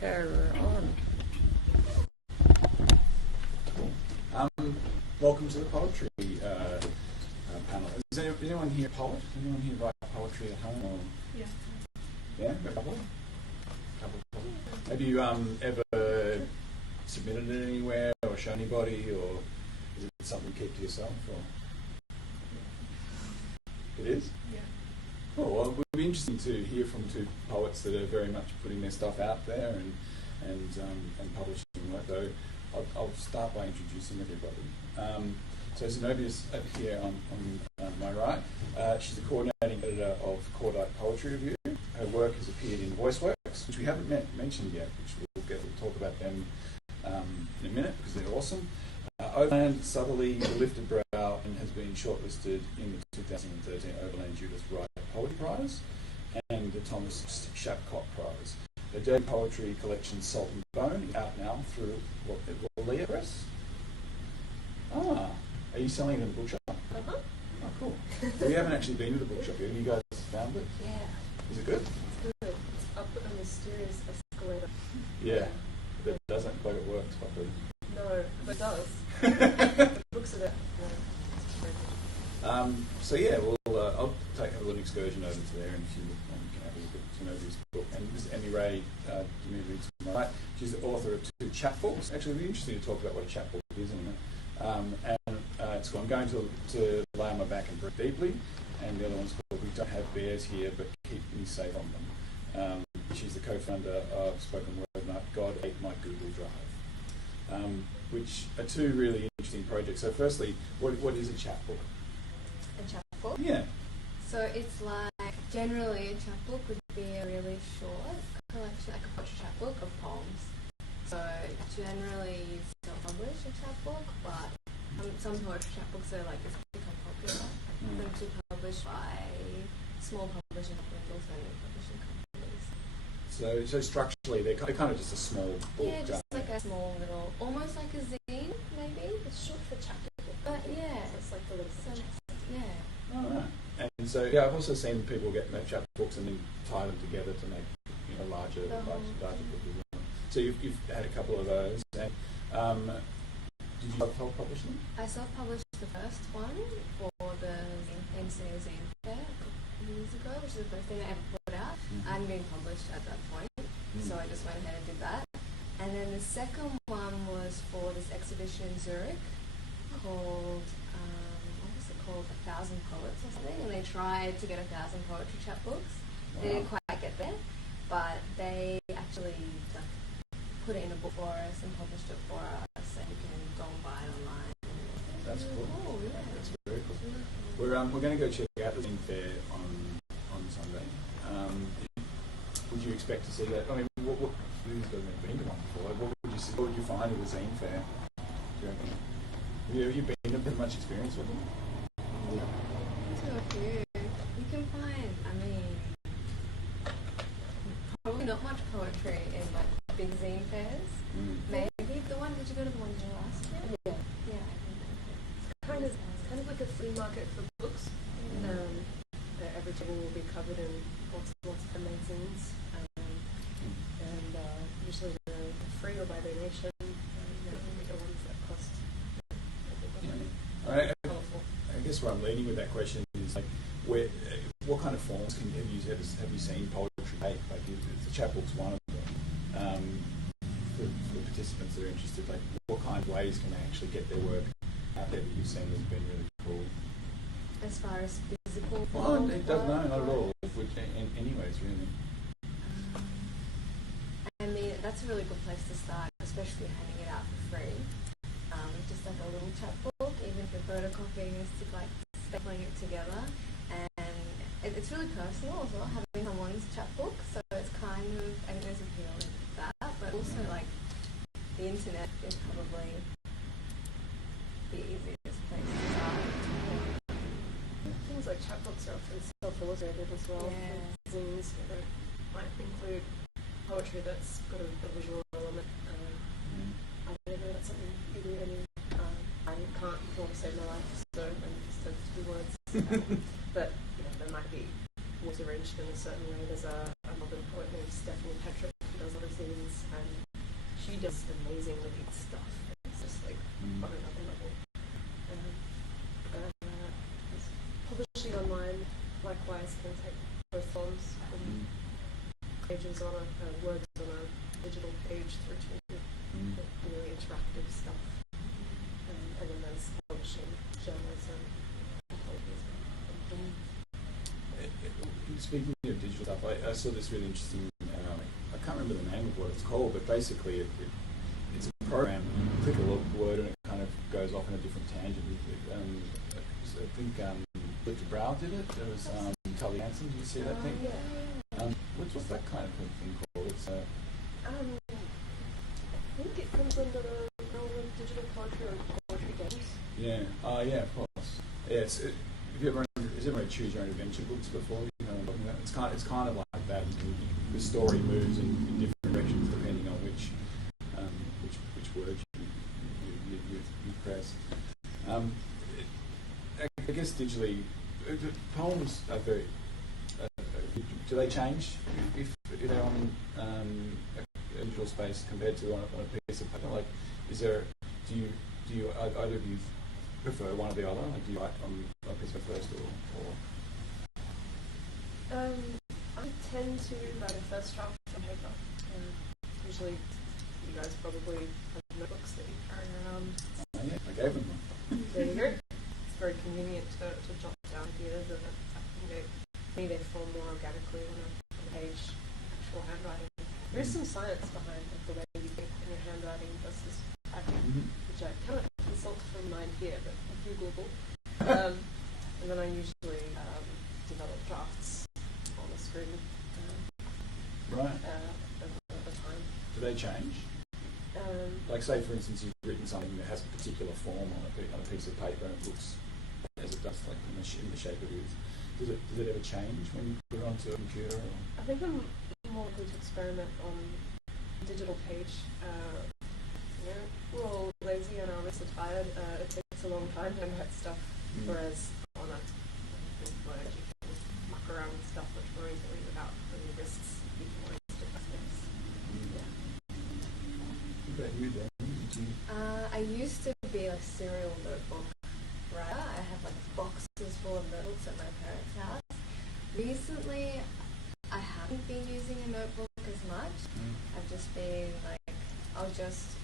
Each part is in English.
Okay, we're on. Welcome to the poetry panel. Is anyone here a poet? Anyone here write poetry at home? Or? Yeah. Yeah, a couple. Have you ever submitted it anywhere or shown anybody, or is it something you keep to yourself? Or it is. Yeah. Oh, well, it would be interesting to hear from two poets that are very much putting their stuff out there and publishing work. Though I'll start by introducing everybody. So Zenobia's over here on my right. She's the coordinating editor of Cordite Poetry Review. Her work has appeared in VoiceWorks, which we haven't mentioned yet, which we'll talk about them in a minute because they're awesome. Overland, Southerly, The Lifted Brow, and has been shortlisted in the 2013 Overland Judith Wright Poetry Prize and the Thomas Shapcott Prize. The daily poetry collection Salt and Bone is out now through Leah Press. Are you selling it in the bookshop? Uh-huh. Oh, cool. We haven't actually been to the bookshop yet. Have you guys found it? Yeah. Is it good? It's good. It's up a mysterious escalator. Yeah. That doesn't look like it works properly. No, but it does. The books are there. So yeah, I'll have a little excursion over to there, and if you can have a look at Zenobia's book. And this is Emmy Ray, reads to my right. She's the author of 2 chapbooks. Actually, it'd be interesting to talk about what a chapbook is in a minute. It's called I'm Going to Lay on My Back and Breathe Deeply, and the other one's called We Don't Have Bears Here, But Keep Me Safe on Them. She's the co-founder of Spoken Word Night, God Ate My Google Drive, which are 2 really interesting projects. So firstly, what is a chapbook? A chapbook? Yeah. So it's like, generally a chapbook would be a really short collection, like a poetry chapbook of poems. So generally you self-publish a chapbook, but some poetry chapbooks are like, it's become popular. Them to publish by small publishing companies, alternative publishing companies. So structurally, they're kind of just a small book. Yeah, just like a small little, almost like a zine, maybe. It's short for chapter book. But yeah, It's like the little yeah. All right. And so, yeah, I've also seen people make chapbooks and then tie them together to make larger book as well. So you've had a couple of those. And, did you self-publish them? I self-published the first one for the NCA Zine Fair a couple of years ago, which is the first thing I ever put out. I hadn't been published at that point, so I just went ahead and did that. And then the second one was for this exhibition in Zurich called, what was it called, 1,000 Poets or something, and they tried to get 1,000 poetry chapbooks. Wow. They didn't quite get there, but they actually put it in a book for us and published it for us, and you can go and buy it online. That's cool. Oh, yeah. That's very cool. We're going to go check out the Zine Fair on Sunday. Would you expect to see that? I mean, who's been to one before? What would you find at the Zine Fair? Do you reckon? Have you been to much experience with them? So you can find, probably not much poetry in like big zine fairs. Maybe the one, did you go to the one you last year? Yeah. Yeah, I think It's kind of like a flea market for books. Every table will be covered in lots of amazings, and usually they're free or by donation. The ones that cost. I guess where I'm leading with that question is like, what kind of forms have you seen poetry take? Like, the chapbook's one of them. For participants that are interested, like, what kind of ways can they actually get their work out there that you've seen has been really cool? as far as physical Well, form. it does, no, not at all. In any ways, really. I mean, that's a really good place to start, especially handing it out for free. Just like a little chapbook, even if you're photocopying this, to like stapling it together. And it's really personal as well, having someone's chapbook. So it's kind of, I think there's appeal in that, but also like the internet is probably the easiest place to start. Things like chapbooks are often self-illustrated as well. Yeah. Zines might include poetry that's got a visual element. I don't know, that's something you do, and I can't want to save my life, so I'm just a few words. But they might be water-wrenched in a certain way. There's a Melbourne poet named Stephanie Petrick who does a lot of magazines, and she does amazingly stuff. It's just like on another level. Publishing online, likewise, can take both forms, from pages on words on a digital page through to really interactive stuff. And then there's publishing, journalism, Speaking of digital stuff, I saw this really interesting. I can't remember the name of what it's called, but basically it's a program. You click a word and it kind of goes off in a different tangent. I think Victor Brow did it. There was Tully Hanson. Did you see that thing? Yeah. What's that kind of thing called? It's I think it comes under the realm of digital poetry or poetry games. yeah. Yeah, of course. Yeah. Have you ever read Choose Your Own Adventure books before? You know what I'm talking about? It's kind of like that. The story moves in different directions depending on which words you press. I guess digitally, poems are very. Do they change if they're on a digital space compared to on a piece of paper? Like, do you either of you prefer one or the other? Like, do you write on a piece of paper first or? I tend to write a first draft on paper. Usually, you guys probably have notebooks that you carry around. Oh, yeah, I gave them one. There you go. It's very convenient to jot down ideas, and I think they form more organically on a page, actual handwriting. There is some science behind the way you think in your handwriting versus typing, which I cannot consult from mind here, but if you Google. And then I usually develop drafts on the screen Right. at the time. Do they change? Like, say, for instance, you've written something that has a particular form on a piece of paper and it looks as it does, like in the shape it is. Does it ever change when you put it onto a computer? Or? I think I'm more likely to experiment on a digital page. We're all lazy and our wrists are tired. It takes a long time to write stuff, whereas on a Word you can muck around with stuff much more easily without any risks. You can always stick with things. What about you then? I used to be a serial notebook writer. I have like boxes full of notebooks at my parents' house. Recently, I haven't been using a notebook as much. I've just been like, I'll just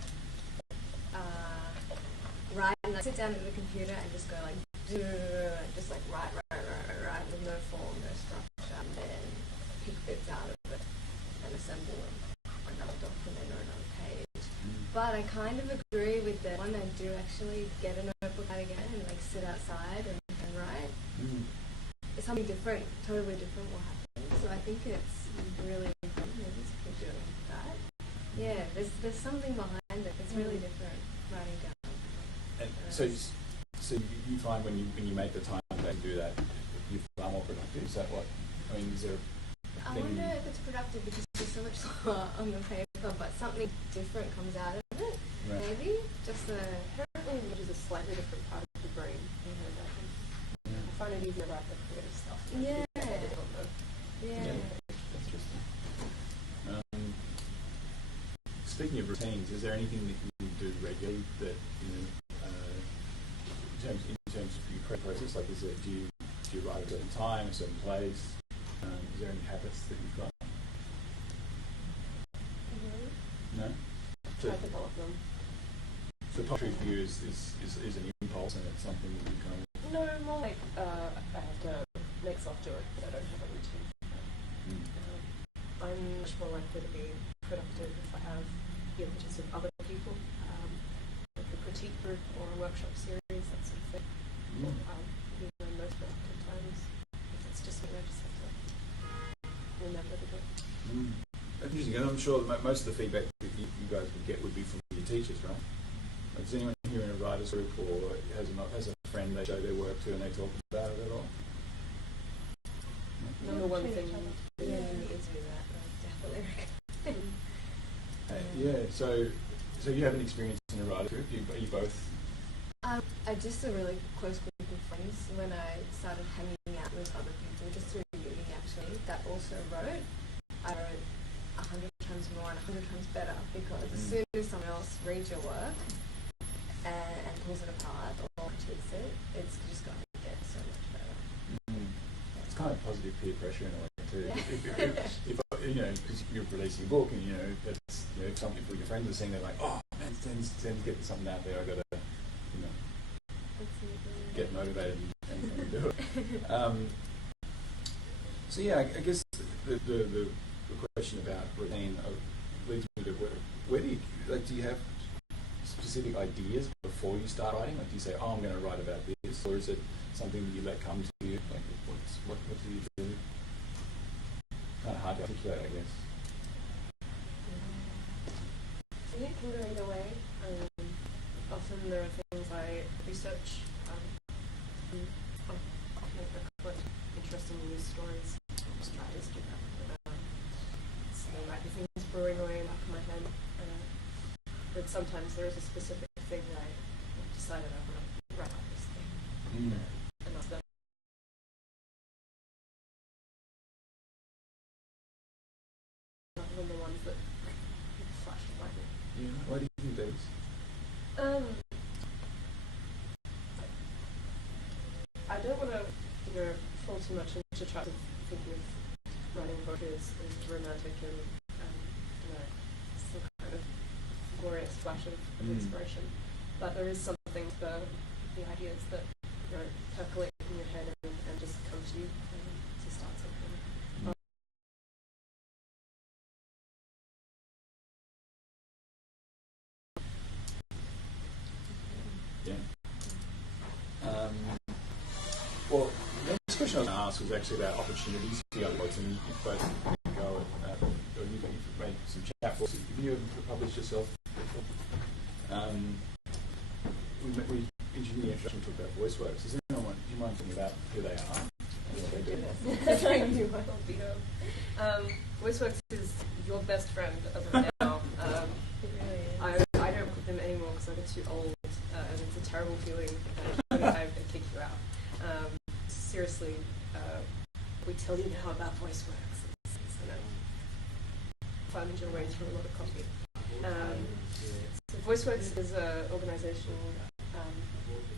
write and sit down at the computer and just go like, just like write with no form, no structure, and then pick bits out of it and assemble another document or another page. But I kind of agree with the one I do actually get a notebook out again and like sit outside and write. It's something different, totally different will happen. So I think it's really important to keep doing that. Yeah, there's something behind it. It's really different writing down. And so you find when you make the time to do that, you're far more productive. Is that what? I mean, is there? I wonder if it's productive because there's so much on the paper, but something different comes out of it. Right. Maybe just the. Apparently, it uses a slightly different part of the brain in handwriting. I find it easier to write the creative stuff. Yeah. Yeah. Interesting. Speaking of routines, is there anything that you do regularly that in terms of your creative process? Like, do you write at a certain time, a certain place? Is there any habits that you've got? No. So, I develop them. so poetry for you is an impulse, and it's something that you kind of. No, more like I have to make self do it, but I don't have a routine. I'm much more likely to be productive if I have the impetus of other people, like a critique group or a workshop series, that sort of thing. Even in most productive times, if it's just me, I just have to remember to do it. That's interesting. And I'm sure that most of the feedback that you guys would get would be from your teachers, right? Like, does anyone here in a writers group or has a friend they show their work to and they talk about it at all? Number one thing. Yeah, you need to do that. Definitely recommend. Yeah. So you have an experience in a writers group. Are you both? I just a really close group of friends when I started hanging out with other people, just through uni actually, that also wrote. I wrote 100 times times more and 100 times better, because as soon as someone else reads your work and pulls it apart or critiques it, it's just going to get so much better. It's kind of positive peer pressure in a way too. Yeah. If you know, because you're releasing a book and that's if something for your friends are saying, they're like, oh man, Sten's getting something out there. I got to get motivated and do it. So yeah, I guess the question about routine leads me to where do you have specific ideas before you start writing? Like, do you say, oh, I'm going to write about this, or is it something that you let come to you? Like, what do you do? Kind of hard to articulate, I guess. I think it can go either way. Often there are things I research. I collect interesting news stories. I just try to do that. So there might be things brewing away in the back of my head. But sometimes there is a specific thing that I've decided I want to write about this thing. And that's that. Rather than the ones that flash the lightning. Yeah. Why do you think that is? I don't want to, fall too much into traps of thinking of writing poetry as romantic and, some kind of glorious flash of inspiration. But there is something to the ideas that percolate in your head and just come to you to start something. Yeah. Well, the next question I was going to ask was actually about opportunities for young poets, and you both go at, or you've made some chapbooks. Have you ever published yourself before? We in the introduction talked about VoiceWorks. Does anyone do you mind thinking about who they are and what they do? VoiceWorks is your best friend as of now. I don't put them anymore because I get too old, and it's a terrible feeling when I kick you out. Seriously, we tell you now about VoiceWorks. It's going to find your way through a lot of copy. So VoiceWorks is an organisation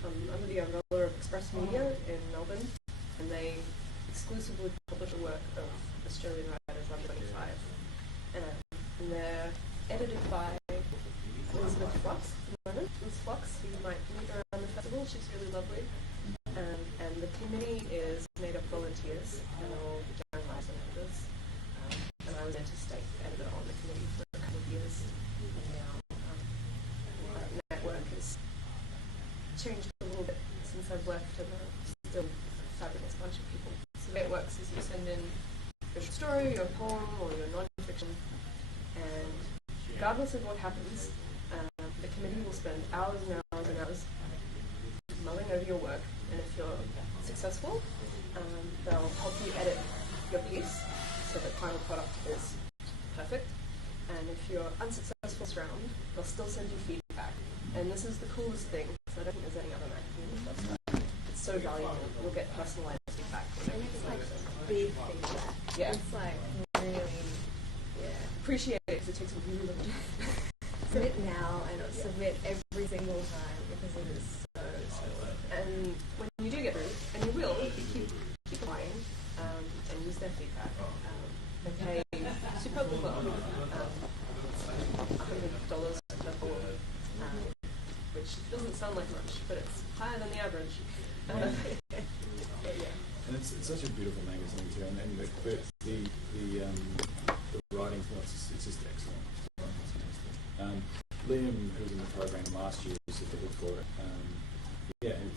under the umbrella of Express Media in Melbourne, and they exclusively publish the work of Australian writers under 25. And they're edited by Elizabeth Flux at the moment. Liz Flux, who you might meet around the festival. She's really lovely. And the committee is made of volunteers and all young writers and editors. And I was interstate editor on the committee for a couple of years. And now that network has changed a little bit since I've left, and still a fabulous bunch of people. So the way it works is you send in your short story, your poem, or your non-fiction, and regardless of what happens, the committee will spend hours and hours and hours mulling over your work, and if you're successful, they'll help you edit your piece so the final product is perfect. And if you're unsuccessful this round, they'll still send you feedback. And this is the coolest thing, so I don't think there's any other magazine that does that. It's so valuable. You'll get personalised feedback. And it's like big feedback. Yeah. It's like really, Appreciate it because it takes a really long time. Submit now and submit every single time because it is so worth it. And when you do get through, and you will, keep applying and use their feedback. They pay superbly well, $100 per form, which doesn't sound like much, but it's higher than the average. And it's such a beautiful magazine too, and the writing for it's just excellent. Liam, who was in the program last year, said to look for it. And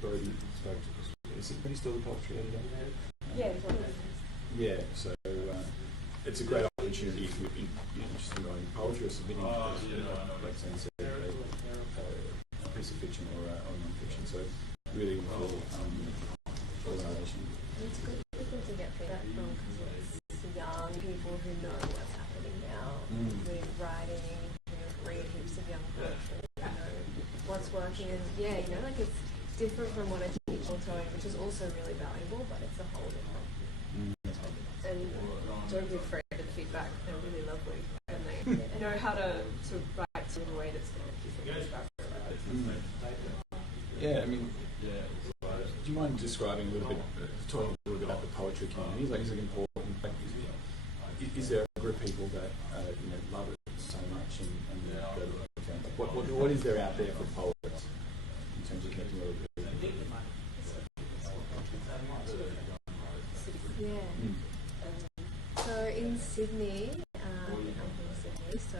Brody spoke to us. Is he still the poetry editor? Yeah, so it's a great opportunity if you're interested in writing poetry or submitting like Sam said, a piece of fiction or non-fiction. So really cool organisation. It's good to get feedback from because it's young people who know what's happening now with writing, who read heaps of young poetry, who know what's working, and like it's different from what I teach autoing, which is also really valuable, but it's a whole different. And don't be afraid of the feedback. feedback. They're really lovely, and they know how to write in a way that's going to keep it back. Yeah, I mean, do you mind describing a little bit, talking a little bit about the poetry community? Like, is it important? Like, is there a group of people that love it so much and go to it? What is there out there for poets in terms of making a little bit? So in Sydney, I'm from Sydney, so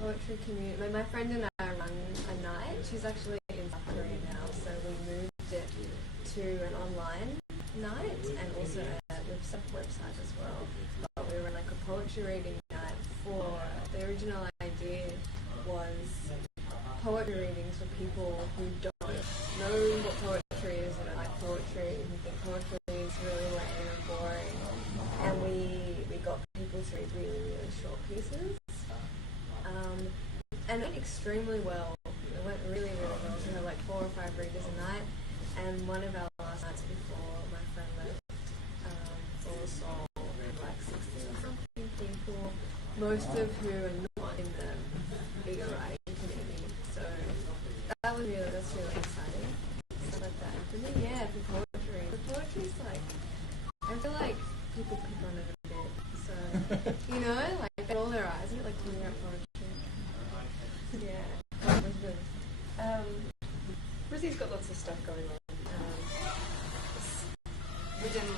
poetry community. My friend and I run a night. She's actually in South Korea now, so we moved it to an online night and also a website as well. But we run like a poetry reading night. For the original idea was poetry readings for people who don't know what poetry is and don't like poetry, who think poetry is really lame and boring. And we got people to read really, really short pieces. And it went extremely well. It went really, really well. We had like 4 or 5 readers a night. And one of our last nights before my friend left, all saw like 60 or something people, most of who are not in the bigger writing community. So that's really exciting. Stuff like that. For me, yeah, for poetry. The poetry's like, I feel like people pick on it a bit. So, like all their eyes on it, like putting out poetry. Yeah. Brizzy's got lots of stuff going on. Within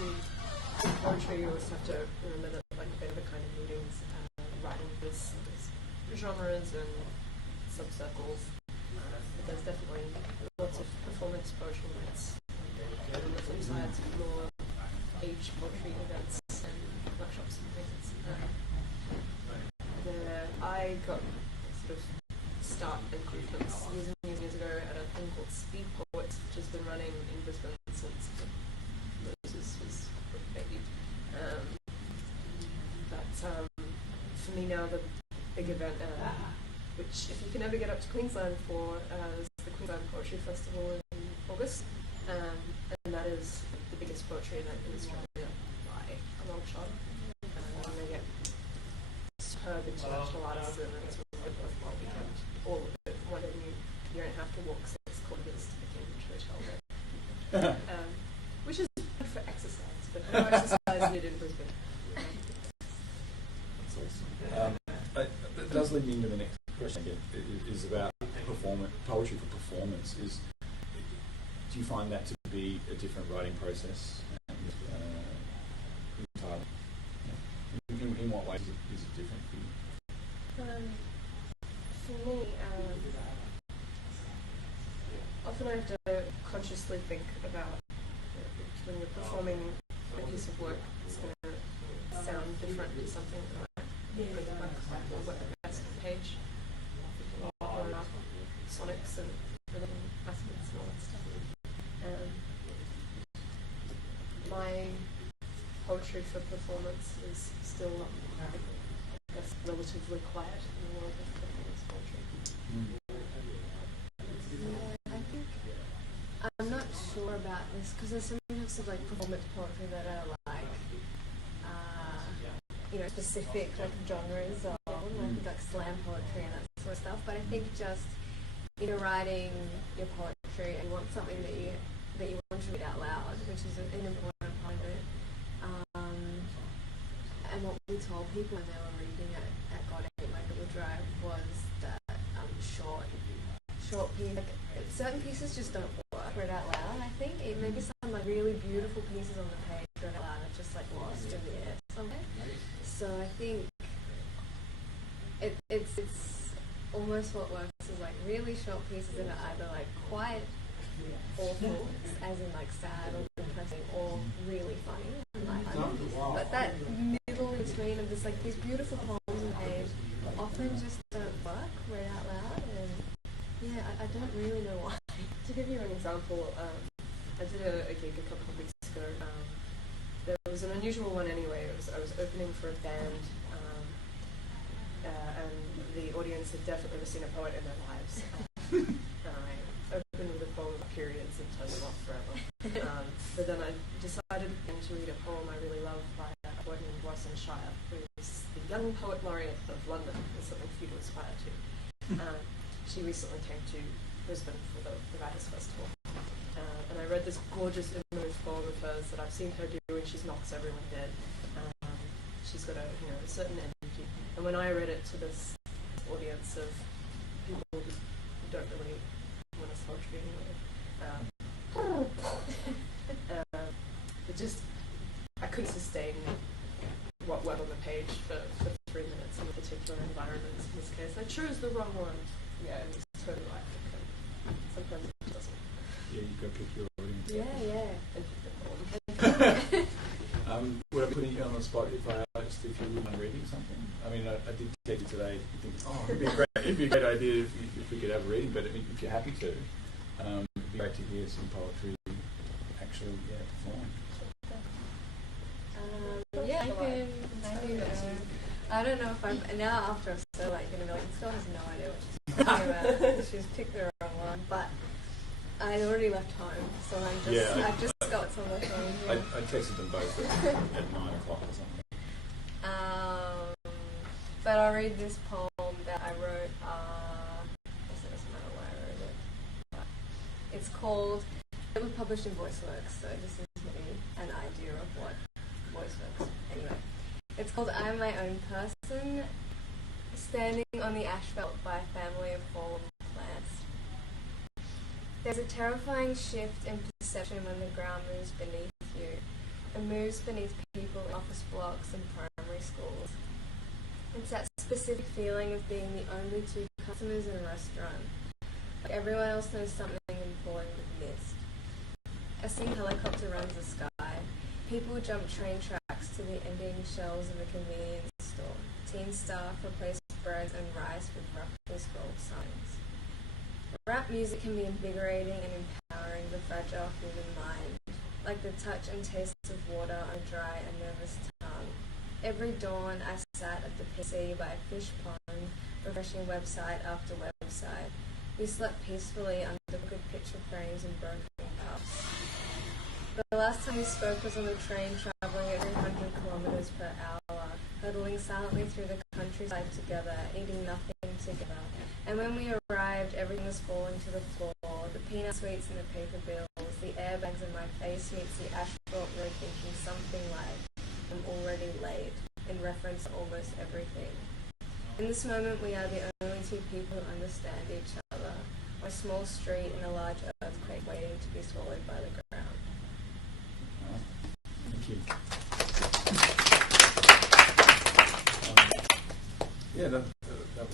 poetry, you always have to remember that like they're the kind of meetings, writing this genres and subcircles. But there's definitely lots of performance poetry nights. And on the flip side, more age poetry events and workshops and things. I got sort of start and confidence years ago at a thing called Speed Poets, which has been running in Brisbane since Moses was a baby. For me now, the big event, which if you can ever get up to Queensland for, is the Queensland Poetry Festival in August, and that is the biggest poetry event in Australia by a long shot. And they get superb international artists, and it's really worthwhile weekend. All of it, one of you don't have to walk 6 kilometres to the Cambridge Hotel there. Which is good for exercise, but no exercise needed in Brisbane. That's awesome. That does lead me into the next question again, is about poetry for performance. Do you find that to be a different writing process? In what ways is it different for you? For me, often I have to consciously think about when you're performing a piece of work, it's going to sound different to something that I put in my best page, or sonics and rhythm aspects and all that stuff. My poetry for performance is still, I guess, relatively quiet in the world of performance poetry. Yeah, I think I'm not sure about this because there's some types of like performance poetry that are like specific like genres of like slam poetry and that sort of stuff. But I think just writing your poetry and you want something that you want to read out loud, which is an important part of it. And what we told people when they were reading it at God 8 My Little Drive was that short piece, like, certain pieces just don't work read out loud. I think it maybe some like really beautiful pieces on the page read out loud are just like lost in the air somewhere. So I think it's almost what works is like really short pieces that are either like quite awful, as in like sad or depressing, or really funny. But that middle in between of just like these beautiful poems on page often just don't work read out loud, and yeah, I don't really know why. To give you an example, I did a gig a couple of weeks ago. There was an unusual one anyway. I was opening for a band, and the audience had definitely never seen a poet in their lives. I opened with a poem about periods and turned them off forever. But then I decided to read a poem I really love by a poet Alison Shire, who is the Young Poet Laureate of London. There's something for you to aspire to. She recently came to Brisbane for the Writers' Festival. And I read this gorgeous image poem of hers that I've seen her do, and she knocks everyone dead. She's got a certain energy. And when I read it to this audience of people who don't really want us poetry anyway, I couldn't sustain what went on the page for 3 minutes in a particular environment. In this case, I chose the wrong one. Yeah, it was totally like it. Sometimes it doesn't. Yeah, you go pick your audience. Yeah. And pick the poem. Would I be putting you on the spot if I asked if you wouldn't mind reading something? I mean, I did take you today thinking, it'd be a great idea if we could have a reading, but I mean, if you're happy to, it'd be great to hear some poetry actually performed. Yeah, I can. I don't know if I'm now after I'm so like gonna be like, this girl has no idea what she's talking about. She's picked the wrong one, but I'd already left home, so I've just got some of the phone. I texted them both at 9 o'clock or something. But I'll read this poem that I wrote. I guess it doesn't matter why I wrote it. But it's called. It was published in VoiceWorks, so this is me an idea of what VoiceWorks. Anyway, it's called "I'm My Own Person." Standing on the asphalt by a family of fallen plants. There's a terrifying shift in perception when the ground moves beneath you, and moves beneath people in office blocks and primary schools. It's that specific feeling of being the only two customers in a restaurant. Like everyone else knows something and falling with mist. A single helicopter runs the sky. People jump train tracks to the ending shelves of a convenience store. Teen staff replace bread and rice with roughly scrolled signs. Rap music can be invigorating and empowering the fragile human mind, like the touch and taste of water on a dry and nervous tongue. Every dawn I sat at the PC by a fish pond, refreshing website after website. We slept peacefully under good picture frames and broken cups. The last time we spoke was on the train travelling at 300 kilometers per hour, huddling silently through the countryside together, eating nothing together. And when we arrived, everything was falling to the floor, the peanut sweets and the paper bills, the airbags in my face meets the asphalt road, thinking something like, I'm already late, in reference to almost everything. In this moment, we are the only two people who understand each other, on a small street in a large earthquake waiting to be swallowed by the ground. Thank you.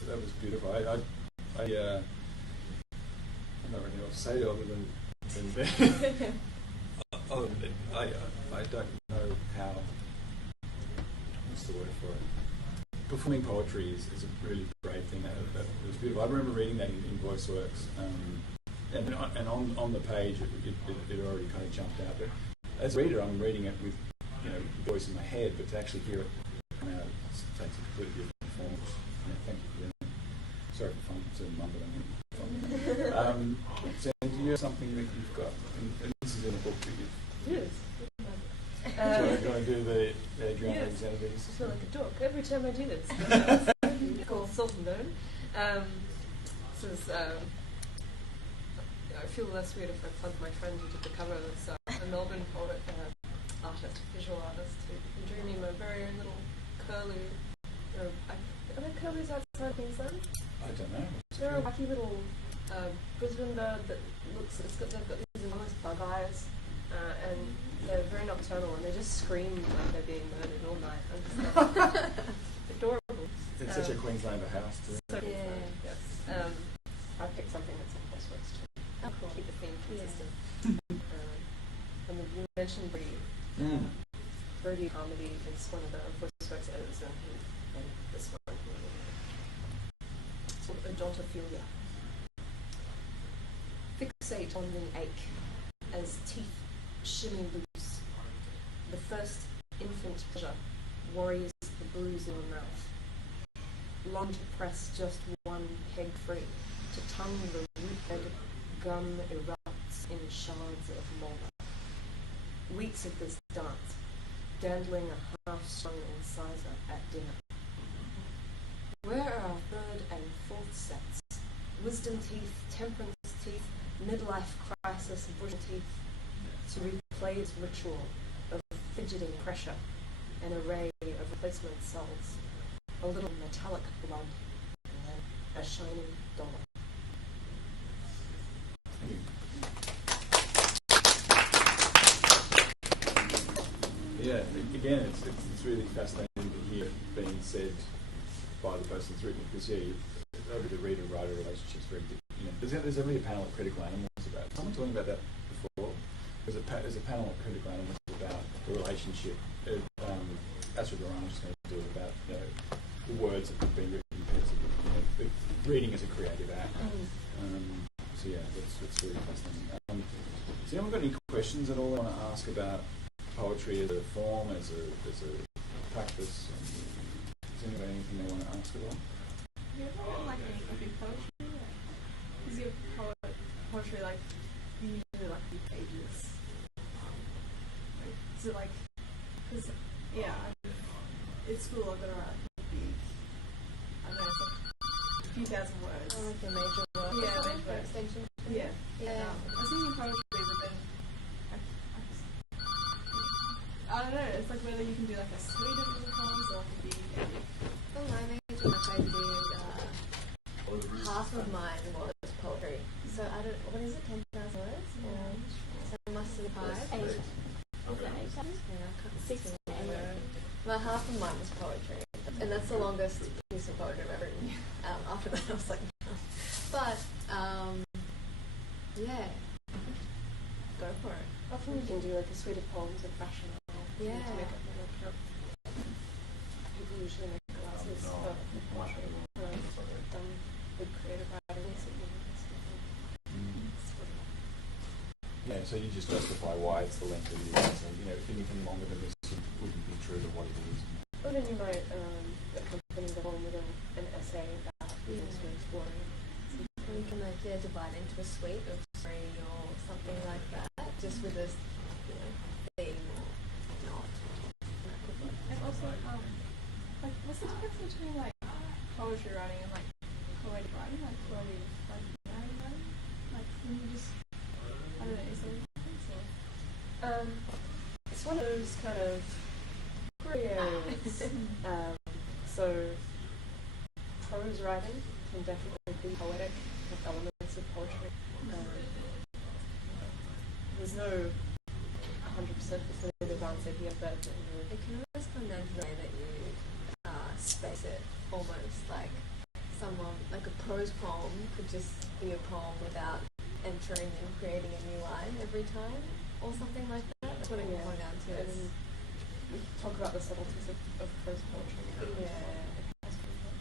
That was beautiful. I don't really know what to say other than I don't know how. What's the word for it? Performing poetry is a really great thing. That was beautiful. I remember reading that in VoiceWorks, and on the page it already kind of jumped out. But as a reader, I'm reading it with voice in my head, but to actually hear it come out, it takes a completely different form. Thank you for doing that. Sorry for mumbling. Sam, do you have something that you've got? And this is in a book that you've. Yes. Do you want to do the Adriana Alexander? I feel like a dork every time I do this. Called Salt and Bone. This is, I feel less weird if I plug my friend who did the cover. It's a Melbourne poet, artist, visual artist, who drew me my very own little curlew. Are there curlews outside Queensland? I don't know. They're a wacky little Brisbane bird that they've got these enormous bug eyes, and they're very nocturnal, and they just scream like they're being murdered all night. I'm just like, adorable. It's such a Queenslander house too. So yes. I picked something that's in VoiceWorks too. Oh, cool. Keep the theme consistent. And you mentioned Brady. Brady Comedy is one of the VoiceWorks editors, and this one. It's called Odontophilia. Fixate on the ache as teeth shimmy loose. The first infant pleasure worries the bruise in your mouth. Long to press just one peg free, to tongue the root-fed gum erupts in shards of molar. Weeks of this dance, dandling a half strong incisor at dinner. Where are our third and fourth sets? Wisdom teeth, temperance teeth, midlife crisis, brittle teeth, to replay its ritual of fidgeting pressure, an array of replacement cells, a little metallic blood, and then a shining dollar. Yeah, again, it's really fascinating to hear it being said by the person that's written it, because over the reader-writer relationship's very different. There's only a panel of critical animals about it. Someone talking about that before. There's a panel of critical animals about the relationship. Astrid Loran was just going to do it about the words that have been written, the reading as a creative act. So yeah, that's really fascinating. Has anyone got any questions at all they want to ask about poetry as a form, as a practice? Has anyone anything they want to ask about? Have you ever written like any epic poetry? Is your poetry like usually like few pages? Like, is it like, because at school I've got to write like big, I don't know, it's like a few thousand words. Oh, like a major work. Yeah, or major work. extension. Yeah. Yeah. I was thinking poetry, but then I don't know. It's like whether you can do like a suite of little poems or like a big epic. For my major work, I did half of mine was poetry. So I don't. What is it? 10,000 words? Or so it must have been 5. 8. Yeah, I can't 6 to 8. Well, half of mine was poetry, and that's the longest piece of poetry I've ever written. After that, I was like, no. But yeah, go for it. Often you can do like a suite of poems of fashion. Yeah. To make it more like people usually make classes for poetry done with creative writing. Yeah, so you just justify why it's the length of the year. So, anything longer than this wouldn't be true to what it is. Or then you might accompany the poem with an essay about business or exploring. And you can divide into a suite of 3 or something like that, just with a theme or not. And also, like, what's the difference between like poetry writing and like poetic writing? Like poetic, like narrative writing? Like, when you just, I don't know, is there a difference or? It's one of those kind of grey areas. So prose writing can definitely be poetic, have elements of poetry. There's no 100% definitive answer here, but It can almost come down to the way that you space it, almost like someone, like a prose poem could just be a poem without entering and creating a new line every time, or something like that. That's what it can come down to. and we talk about the subtleties of prose poetry. Yeah.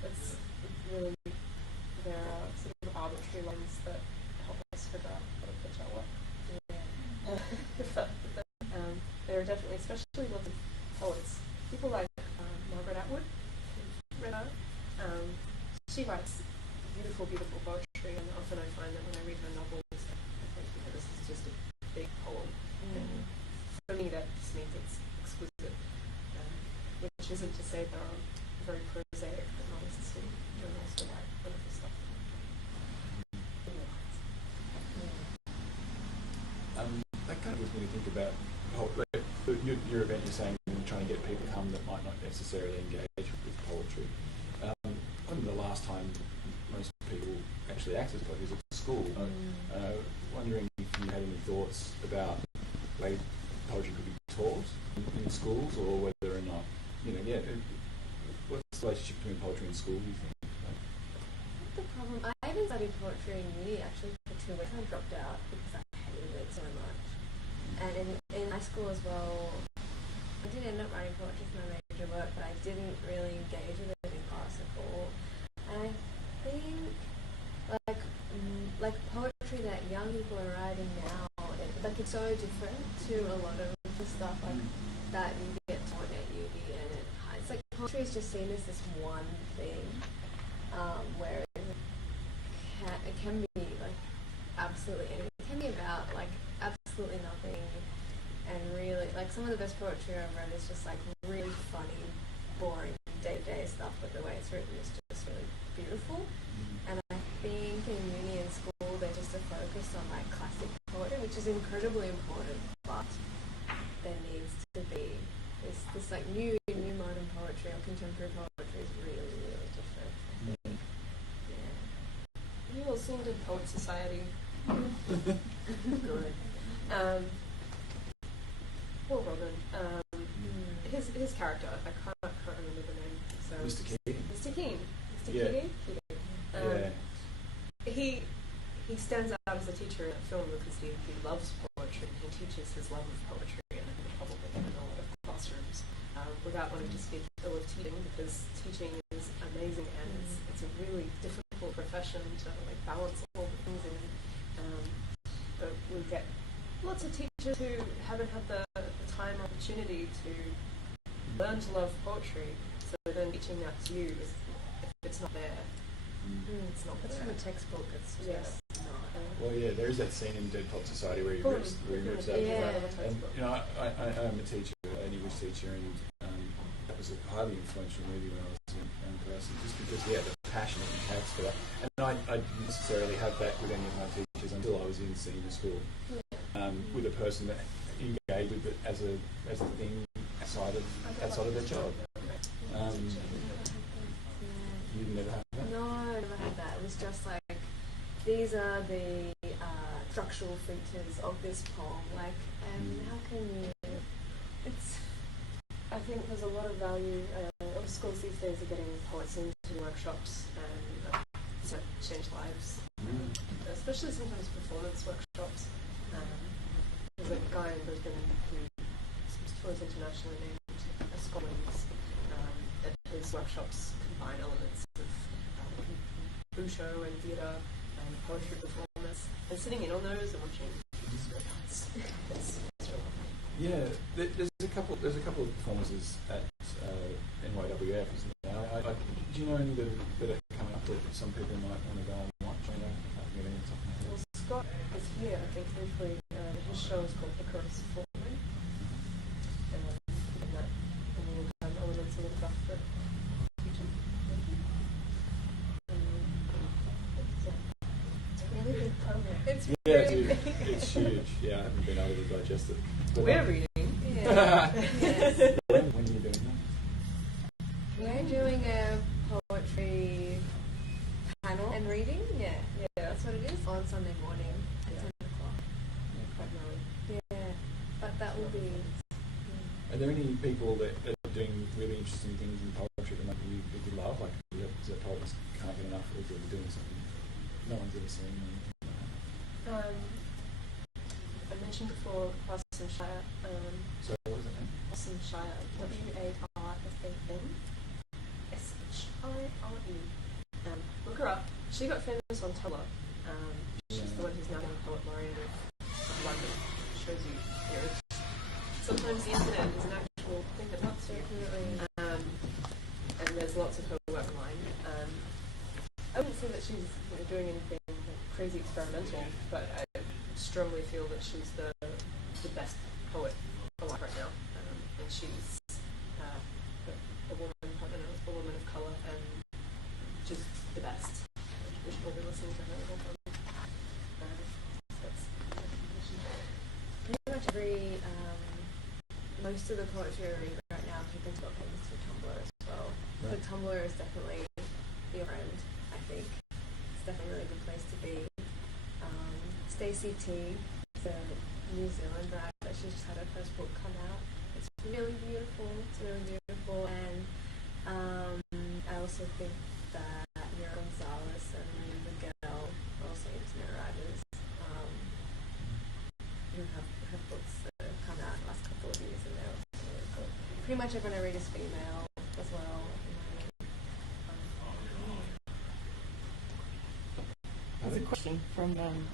It's really, there are sort of arbitrary lines that help us figure out how to pitch our work. There are definitely, especially lots of poets, people like Margaret Atwood, read her. She writes beautiful, beautiful poetry, and often I find that when I read her novels, I think, this is just a big poem. And for me, that just means it's exquisite, which isn't to say there are very prosaic artists who don't also write wonderful stuff. That kind of was me to think about your event. You're saying you're trying to get people to come that might not necessarily engage with poetry. I think the last time most people actually access poetry is at school. Wondering if you had any thoughts about the way poetry could be taught in schools, or whether or not, what's the relationship between poetry and school, do you think? The problem, I even studied poetry in uni actually for 2 weeks. I dropped out because I hated it so much. And in high school as well, I did end up writing poetry for my major work, but I didn't really engage with it in class at all. And I think, like poetry that young people are writing now, it's so different to a lot of the stuff like that you get taught at uni and at high. It's like poetry is just seen as this one thing, whereas it can be like absolutely anything. It can be about like absolutely nothing, and really like some of the best poetry I've read is just like really funny, boring, day-to-day stuff, but the way it's written is just really beautiful. And I think in uni and school they're just focused on like classic poetry, which is incredibly important, but there needs to be this like new modern poetry or contemporary poetry is really, really different, I think. Yeah. You all seen the Poet Society? Good. Poor Robin. His character, I can't remember the name. So Mr. Keating. Mr. Keane. Mr. Yeah. Keating? Yeah. He stands out as a teacher in that film because he loves poetry. He teaches his love of poetry, and I think probably in a lot of classrooms without wanting to speak ill of teaching, because teaching is amazing and it's a really difficult profession to like balance all the things in. But we get lots of teachers who haven't had the time or opportunity to learn to love poetry. So then teaching that to you, if it's not there, it's not It's there. from a textbook, it's Yes. just not. Well, yeah, there is that scene in Dead Pop Society where he rips that. Yeah. And, you know, I am a teacher, an English teacher, and that was a highly influential movie when I was a young person, just because, yeah, the passion that he has for that. And I didn't necessarily have that with any of my teachers until I was in senior school, with a person that engaged with it as a thing outside of their job. You'd never have that? No, I never had that. It was just like, these are the structural features of this poem, like, and how can you, it's, I think there's a lot of value. All schools these days are getting poets into workshops and to change lives, especially sometimes performance workshops. There's a guy in Brisbane who tours internationally named Scholars, and his workshops combine elements of Busho and theatre and poetry performance, and sitting in on those and watching is very nice. It's really lovely. Yeah, there's a couple of performances at NYWF, isn't there? Do you know any that are coming up that some people might want to go and watch? I can't think of any off the top of my head. Well, Scott is here, I think, briefly. His show is called Icarus Falling. And that will have elements of stuff that teaching. It's a really big program. it's Yeah, really it's huge. Yeah, I haven't been able to digest it. But, We're reading. yeah. Yes. when are you doing that? We're doing a poetry panel and reading, yeah, that's what it is, on Sunday morning at 10 o'clock. Quite gnarly. Yeah, but that will be, Are there any people that are doing really interesting things in poetry that you love? Like, is there poets can't get enough of, or doing something no one's ever seen? I mentioned before Austin Shire. So what was that name? Austin Shire. WARFANSHIRE. Look her up. She got famous on Tumblr. She's the one who's now the poet laureate of London. Shows you here. Sometimes the internet is an actual thing that helps you. definitely, And there's lots of her work online. I wouldn't say that she's doing anything like crazy experimental, but I strongly feel that she's the best poet alive right now. And she's a woman of colour, and just the best. We should all be listening to her the whole time. That's pretty much most of the poetry I read right now, people got famous through Tumblr as well. Right. So Tumblr is definitely your friend, I think. It's definitely a really good place to be. Stacey T, the New Zealand writer, she's just had her first book come out. It's really beautiful. And I also think that Mira Gonzalez and Miguel are also internet writers who have books that have come out in the last couple of years, and they're also really good. Pretty much everyone I read is female as well. There's a question from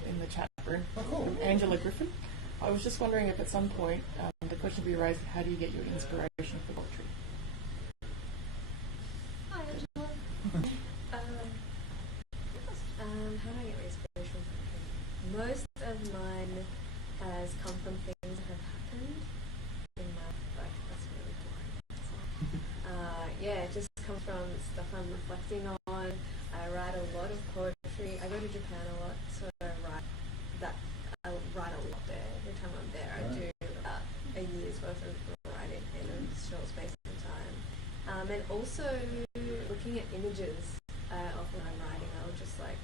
in the chat room Oh, cool. from Angela Griffin. I was just wondering if at some point the question will be raised, how do you get your inspiration for poetry? Hi, Angela. How do I get my inspiration from poetry? Most of mine has come from things that have happened in comes from stuff I'm reflecting on. I write a lot of poetry. I go to Japan a lot, so I write a lot there. Every time I'm there, I do about a year's worth of writing in a short space of time. And also looking at images. Often when I'm writing, I'll just like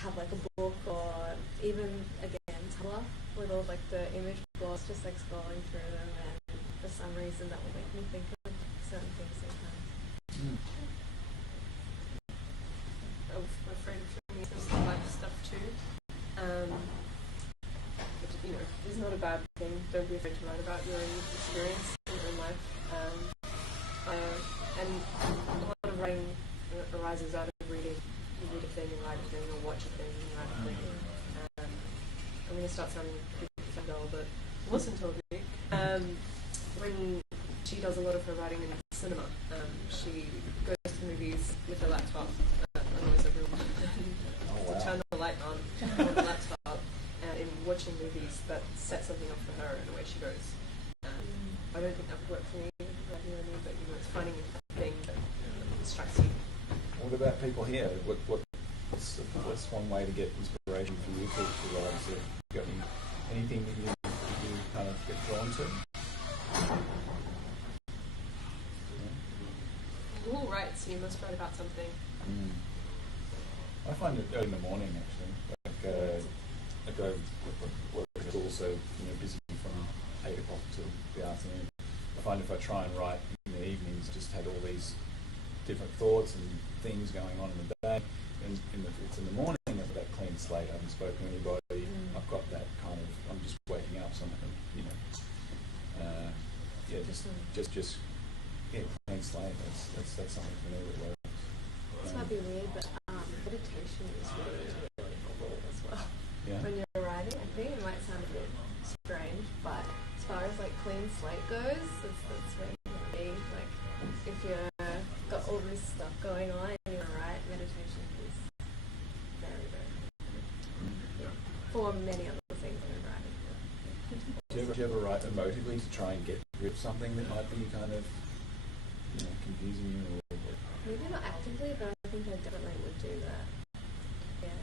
have like a book or even again Tumblr with all like the image blogs, just like scrolling through them, and for some reason that will make me think of certain things sometimes. I'm afraid of showing me some life stuff too. Which, you know, is not a bad thing. Don't be afraid to write about your own experience in your own life. And a lot of writing arises out of reading. You read a thing and write a thing, or watch a thing and write a thing. I'm going to start sounding like a girl, but listen to me. When she does a lot of her writing in cinema, she goes to movies with her laptop, annoys everyone, to turn the light on the laptop, and in watching movies that set something up for her and away she goes. I don't think that would work for me regularly, but you know, it's finding a thing that distracts you. What about people here? What's one way to get inspiration for you to write? So, you got anything that you kind of get drawn to? You all write, so you must write about something. I find it early in the morning actually. I go work at school, so busy from 8 o'clock till the afternoon. I find if I try and write in the evenings, just had all these different thoughts and things going on in the day. And it's in the morning, I've got that clean slate. I haven't spoken to anybody. I've got that kind of. I'm just waking up, so I'm clean slate. That's something for me that works. This might be weird, but meditation is really helpful as well. Yeah. When you're writing, I think it might sound a bit strange, but as far as like clean slate goes, that's where you want to be. Like if you've got all this stuff going on and you're right, meditation is very, very important. For many other things than writing. Do you ever write emotively to try and get rid of something that might be kind of confusing you? Or Maybe not actively, but I think I definitely would do that. Yeah.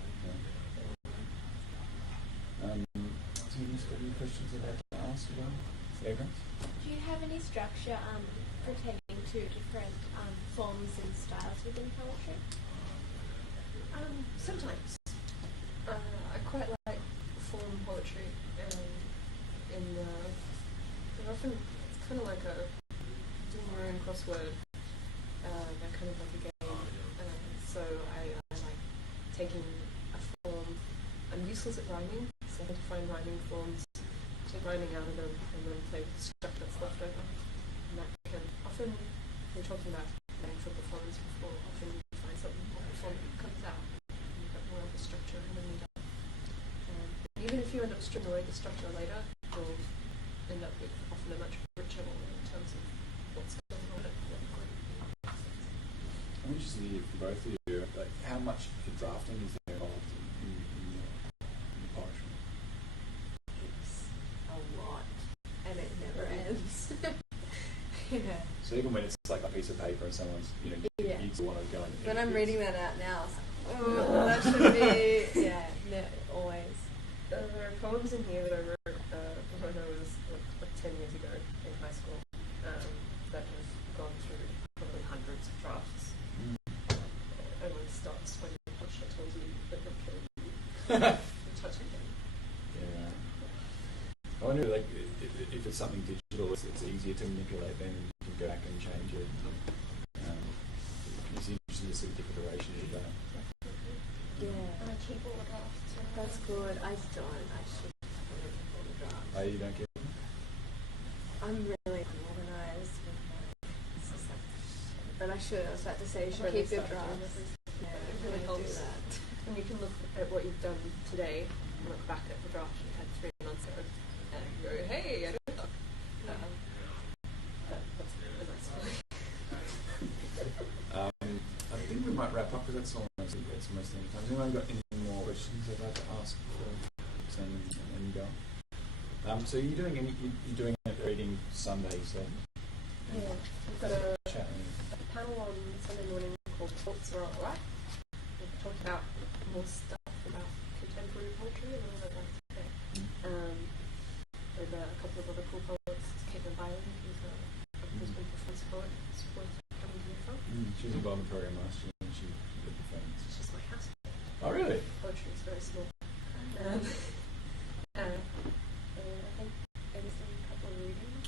Do you have any questions you'd like to ask about? Egra? Do you have any structure pertaining to different forms and styles within poetry? Sometimes. I quite like form poetry, often it's kind of like doing your own crossword, that kind of like a game. So I like taking a form. I'm useless at rhyming, so I have to find rhyming forms, take rhyming out of them, and then play with the structure that's left over. And that can often, we're talking about writing for performance before, often you find something or form that comes out, and you've got more of the structure underneath it. Even if you end up stripping away the structure later, you'll end up with often a much richer one in terms of what's going on at that point. I'm interested to hear from both of you, like how much of drafting is there involved in the poetry? It's a lot, and it never ends. Yeah. So even when it's like a piece of paper and someone's, you want to go and... When I'm reading that out now, it's like, oh, that should be, always. There are poems in here that I wrote when I was like 10 years ago in high school, that have gone through probably hundreds of drafts. It only stops when the publisher tells you that they're killing you. You touch it again. Yeah. I wonder, like, if it's something digital, it's easier to manipulate, then you can go back and change it. It's interesting to see different iterations of that. Yeah. On a keyboard draft. That's good. I don't. I should have a keyboard draft. Oh, you don't get them? I'm really unorganized with my stuff. But I should. I was about to say, you should Really keep your start doing drafts. this. Yeah, It I'm really gonna do helps. that. And you can look at what you've done today, and look back at the draft you had 3 months ago, and go, hey, I don't suck. That's a nice feeling. I think we might wrap up because that's almost the time. Has anyone got any more questions they'd like to ask for Sam and you go? So you're doing it reading Sunday, so Yeah, we've got a chat. panel on Sunday morning called Thoughts Are Alright. We've talked about more stuff about contemporary poetry and all that like that. With a couple of other cool poets, Caitlin Byron, who's a Brisbane performance poet. It's worth coming to hear from. She was involved in the program last year and she did performance. It's just my house. Oh, really? Poetry is very small. And I think Emma's doing a couple of readings.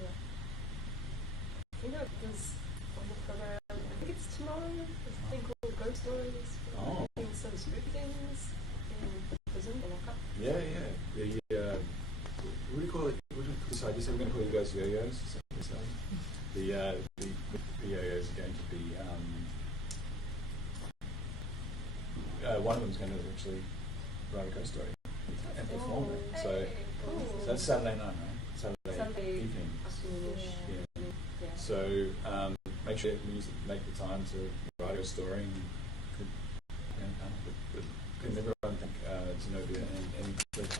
Yeah. I think there's one more program. I think it's tomorrow. There's a thing called Ghost Stories. Oh. Doing some spooky things in prison or lockup. Yeah, yeah. What do you call it? What do you decide? You said we're going to call you guys yo-yos? Is that what you're saying? The yo-yos are going to be, one of them's going to actually write a ghost story and perform it. So that's Saturday night, right? Saturday evening. Afternoonish. Yeah. Yeah. So make sure you make the time to write a story and can everyone thank Zenobia and Cliff